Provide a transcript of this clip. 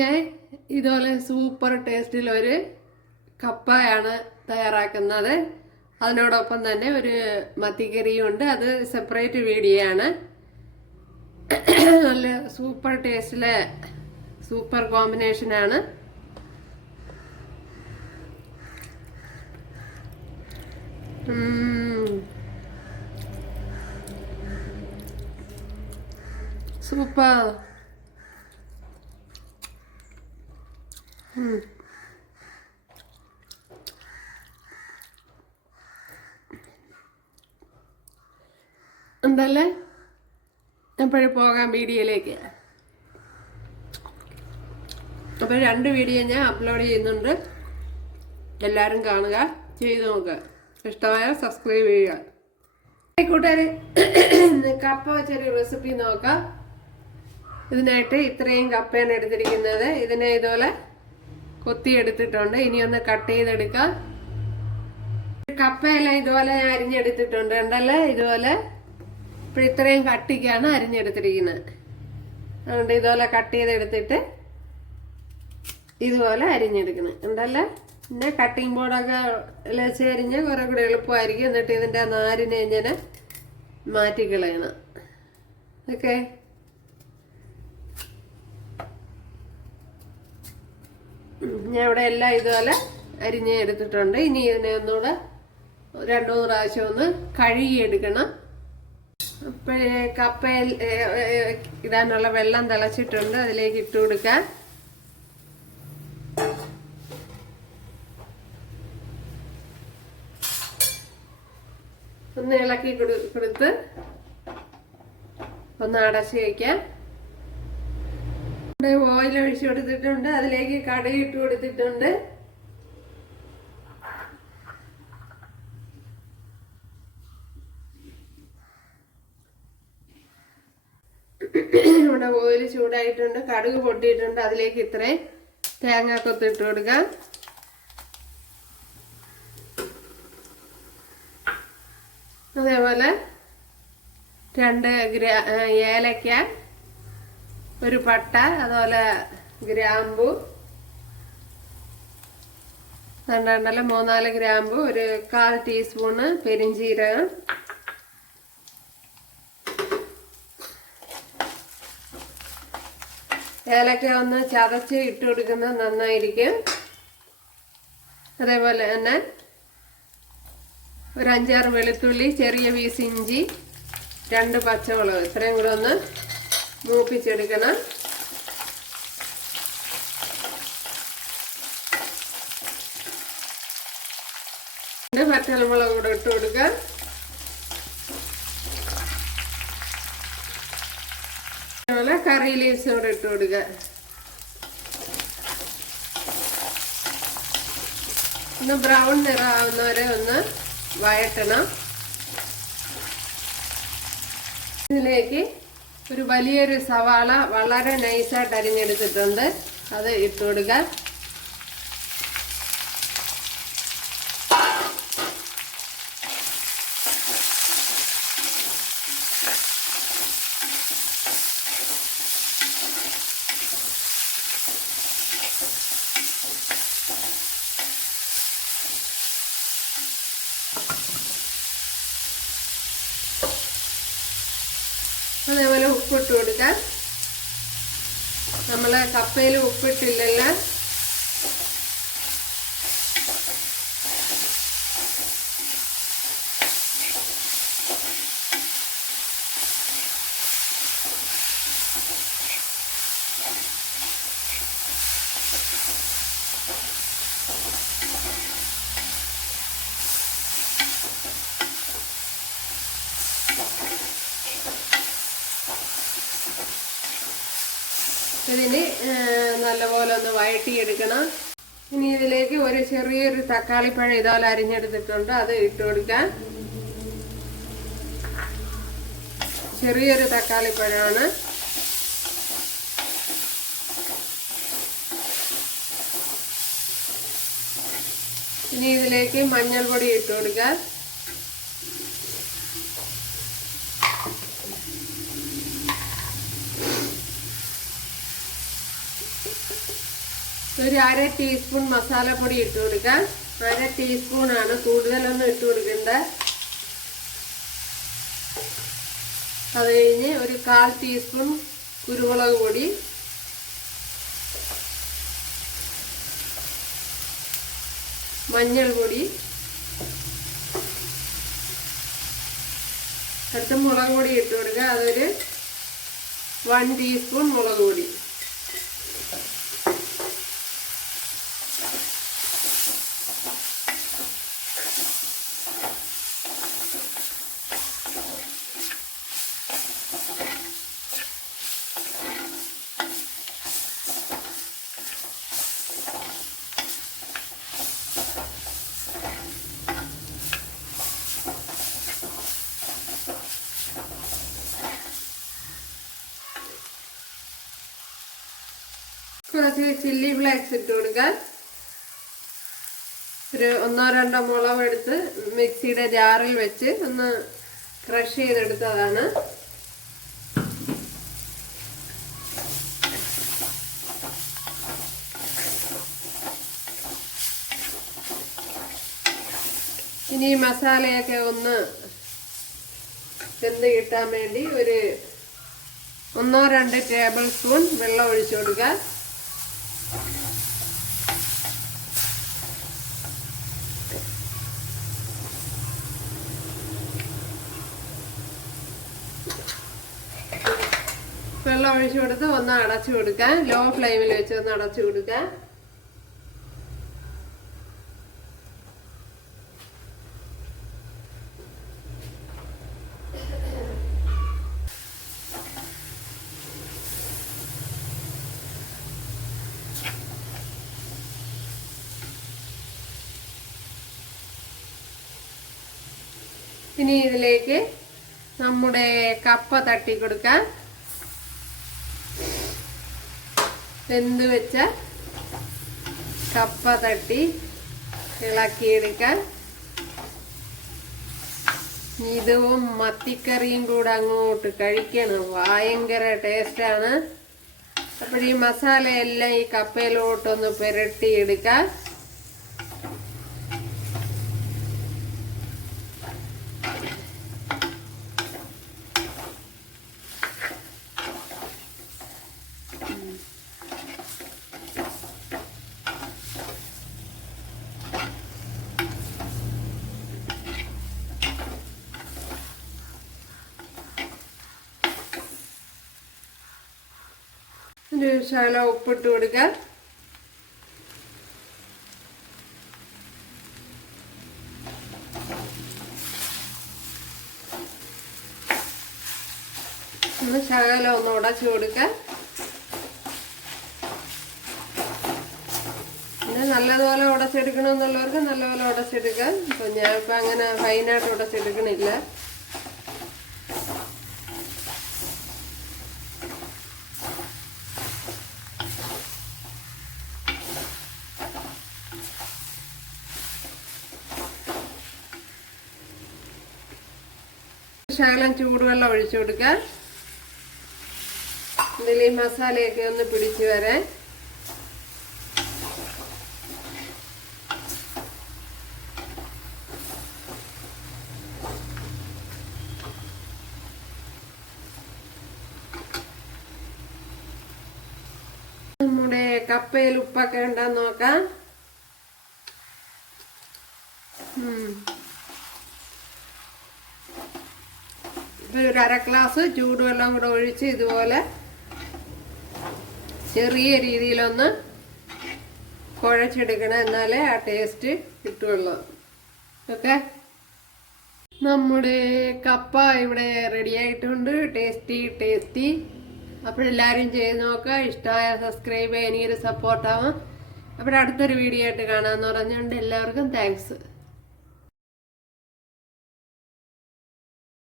ഞാൻ ഇതുപോലെ സൂപ്പർ ടേസ്റ്റിൽ ഒരു കപ്പയാണ് തയ്യാറാക്കുന്നത്. അതിനോടൊപ്പം തന്നെ ഒരു മത്തിക്കറിയും ഉണ്ട്. അത് സെപ്പറേറ്റ് വീഡിയോ ആണ്. നല്ല സൂപ്പർ ടേസ്റ്റിലെ സൂപ്പർ കോമ്പിനേഷനാണ് സൂപ്പർ എന്തല്ലേ എപ്പോഴും പോകാം വീഡിയോയിലേക്ക്. അപ്പോൾ രണ്ട് വീഡിയോ ഞാൻ അപ്ലോഡ് ചെയ്യുന്നുണ്ട്. എല്ലാവരും കാണുക ചെയ്ത് നോക്കുക. ഇഷ്ടമായ സബ്സ്ക്രൈബ് ചെയ്യുക. കൂട്ടുകാരെ. കപ്പ വെച്ചൊരു റെസിപ്പി നോക്കാം. ഇതിനായിട്ട് ഇത്രയും കപ്പയാണ് എടുത്തിരിക്കുന്നത്. ഇതിനെ ഇതുപോലെ കൊത്തി എടുത്തിട്ടുണ്ട് ഇനി ഒന്ന് കട്ട് ചെയ്തെടുക്കാം. കപ്പയെല്ലാം ഇതുപോലെ ഞാൻ അരിഞ്ഞെടുത്തിട്ടുണ്ട് ഉണ്ടല്ലേ ഇതുപോലെ ഇപ്പൊ ഇത്രയും കട്ടിക്കാണ് അരിഞ്ഞെടുത്തിരിക്കുന്നത്. അതുകൊണ്ട് ഇതുപോലെ കട്ട് ചെയ്തെടുത്തിട്ട് ഇതുപോലെ അരിഞ്ഞെടുക്കണം. ഉണ്ടല്ലേ പിന്നെ കട്ടിംഗ് ബോർഡൊക്കെ ലച്ച് അരിഞ്ഞ് കുറെ കൂടെ എളുപ്പമായിരിക്കും. എന്നിട്ട് ഇതിന്റെ നാരിനെ ഇങ്ങനെ മാറ്റിക്കളയണം. ഓക്കെ? ഞാൻ ഇവിടെ എല്ലാം ഇതുപോലെ അരിഞ്ഞ് എടുത്തിട്ടുണ്ട്. ഇനി ഇതിനെ ഒന്നുകൂടെ രണ്ടു മൂന്ന് പ്രാവശ്യം ഒന്ന് കഴുകിയെടുക്കണം. അപ്പോഴേ കപ്പയിൽ ഇടാനുള്ള വെള്ളം തിളച്ചിട്ടുണ്ട്. അതിലേക്ക് ഇട്ട് കൊടുക്കാം. ഒന്ന് ഇളക്കി കൊടുത്ത് ഒന്ന് അടച്ച് വയ്ക്കാം ഓയിൽ ഒഴിച്ചു കൊടുത്തിട്ടുണ്ട്. അതിലേക്ക് കടുക് ഇട്ട് കൊടുത്തിട്ടുണ്ട്. ഇവിടെ ഓയിൽ ചൂടായിട്ടുണ്ട്. കടുക് പൊട്ടിയിട്ടുണ്ട്. അതിലേക്ക് ഇത്രയും തേങ്ങ കൊത്തിട്ട് കൊടുക്കാം. അതേപോലെ രണ്ട് ഗ്രാ ഏലക്ക ഒരു പട്ട അതുപോലെ ഗ്രാമ്പു. രണ്ടെണ്ണല്ല മൂന്നാൽ ഗ്രാമ്പു ഒരു കാൽ ടീസ്പൂണ് പെരിഞ്ചീരകം. ഏലക്ക ഒന്ന് ചതച്ച് ഇട്ട് കൊടുക്കുന്നത് നന്നായിരിക്കും. അതേപോലെ തന്നെ ഒരു അഞ്ചാറ് വെളുത്തുള്ളി ചെറിയ പീസ് ഇഞ്ചി രണ്ട് പച്ചമുളക്. ഇത്രയും കൂടെ ഒന്ന് മൂപ്പിച്ചെടുക്കണം. പച്ചമുളക് കൂടെ ഇട്ട് കൊടുക്കുക അതുപോലെ കറി ലീവ്സ് കൂടെ ഇട്ട് കൊടുക്കുക. ഒന്ന് ബ്രൗൺ നിറാവുന്നവരെ ഒന്ന് വഴറ്റണം. ഇതിലേക്ക് ഒരു വലിയൊരു സവാള വളരെ നൈസായിട്ട് അരിഞ്ഞെടുത്തിട്ടുണ്ട്. അത് ഇട്ട് കൊടുക്കുക അതേപോലെ ഉപ്പിട്ട് കൊടുക്കാം നമ്മളെ കപ്പയിൽ ഉപ്പിട്ടില്ലല്ലോ. ഇതിന് നല്ലപോലെ ഒന്ന് വഴട്ടിയെടുക്കണം ഇനി ഇതിലേക്ക് ഒരു ചെറിയൊരു തക്കാളിപ്പഴം ഇതുപോലെ അരിഞ്ഞെടുത്തിട്ടുണ്ട്. അത് ഇട്ട് കൊടുക്കാം. ചെറിയൊരു തക്കാളിപ്പഴമാണ്. ഇനി ഇതിലേക്ക് മഞ്ഞൾപ്പൊടി ഇട്ട് കൊടുക്കാം. ഒരു അര ടീസ്പൂൺ മസാലപ്പൊടി ഇട്ട് കൊടുക്കാം. അര ടീസ്പൂണാണ് കൂടുതലൊന്നും ഇട്ട് കൊടുക്കേണ്ട. അത് കഴിഞ്ഞ് ഒരു കാൽ ടീസ്പൂൺ കുരുമുളക് പൊടി. മഞ്ഞൾ പൊടി. അടുത്ത മുളക് പൊടി ഇട്ട് കൊടുക്കുക അതൊരു വൺ ടീസ്പൂൺ മുളക് പൊടി. കുറച്ച് ചില്ലി ഫ്ലേക്സ് ഇട്ട് കൊടുക്കാൻ. ഒരു ഒന്നോ രണ്ടോ മുളക് എടുത്ത് മിക്സിയുടെ ജാറിൽ വെച്ച് ഒന്ന് ക്രഷ് ചെയ്തെടുത്തതാണ്. ഇനി മസാലയൊക്കെ ഒന്ന് വെന്ത് കിട്ടാൻ വേണ്ടി ഒരു ഒന്നോ രണ്ട് ടേബിൾ സ്പൂൺ വെള്ളം ഒഴിച്ചു കൊടുക്കുക വെള്ളം ഒഴിച്ചു കൊടുത്ത് ഒന്ന് അടച്ചു കൊടുക്കാം ലോ ഫ്ലെയിമിൽ വെച്ച് ഒന്ന് അടച്ചു കൊടുക്കാം ഇനി ഇതിലേക്ക് നമ്മുടെ കപ്പ തട്ടി കൊടുക്കാം വെന്ത് വെച്ച കപ്പ തട്ടി ഇളക്കിയെടുക്കാൻ ഇതും മത്തിക്കറിയും കൂടെ അങ്ങോട്ട് കഴിക്കണം. ഭയങ്കര ടേസ്റ്റാണ് അപ്പോൾ ഈ മസാലയെല്ലാം ഈ കപ്പയിലോട്ടൊന്ന് പുരട്ടിയെടുക്കാം ശകലം ഉപ്പിട്ട് കൊടുക്കാം. ഒന്ന് ശകലം ഒന്ന് ഉടച്ചു കൊടുക്കാം. പിന്നെ നല്ലതുപോലെ ഉടച്ചെടുക്കണമെന്നുള്ളവർക്ക് നല്ലപോലെ ഉടച്ചെടുക്കാം. ഇപ്പം ഞാനിപ്പോൾ അങ്ങനെ ഫൈനായിട്ട് ഉടച്ചെടുക്കണില്ല. ശകലം ചൂടുവെള്ളം ഒഴിച്ചു കൊടുക്കാം ഇതിൽ മസാലയൊക്കെ ഒന്ന് പിടിച്ചു വരാൻ നമ്മുടെ കപ്പയിൽ ഉപ്പൊക്കെ ഉണ്ടെന്ന് നോക്കാം ഉം. ഇപ്പൊ ഒരു അര ഗ്ലാസ് ചൂടുവെള്ളം കൂടെ ഒഴിച്ച് ഇതുപോലെ ചെറിയ രീതിയിലൊന്ന് കുഴച്ചെടുക്കണം എന്നാലേ ആ ടേസ്റ്റ് കിട്ടുള്ളൂ. ഓക്കെ? നമ്മുടെ കപ്പ ഇവിടെ റെഡി ആയിട്ടുണ്ട്. ടേസ്റ്റി ടേസ്റ്റി അപ്പോഴെല്ലാവരും ചെയ്ത് നോക്കുക. ഇഷ്ടമായ സബ്സ്ക്രൈബ് ചെയ്യാൻ എനിക്കൊരു സപ്പോർട്ടാവും അപ്പോൾ അടുത്തൊരു വീഡിയോ ആയിട്ട് കാണാമെന്ന് പറഞ്ഞുകൊണ്ട് എല്ലാവർക്കും താങ്ക്സ്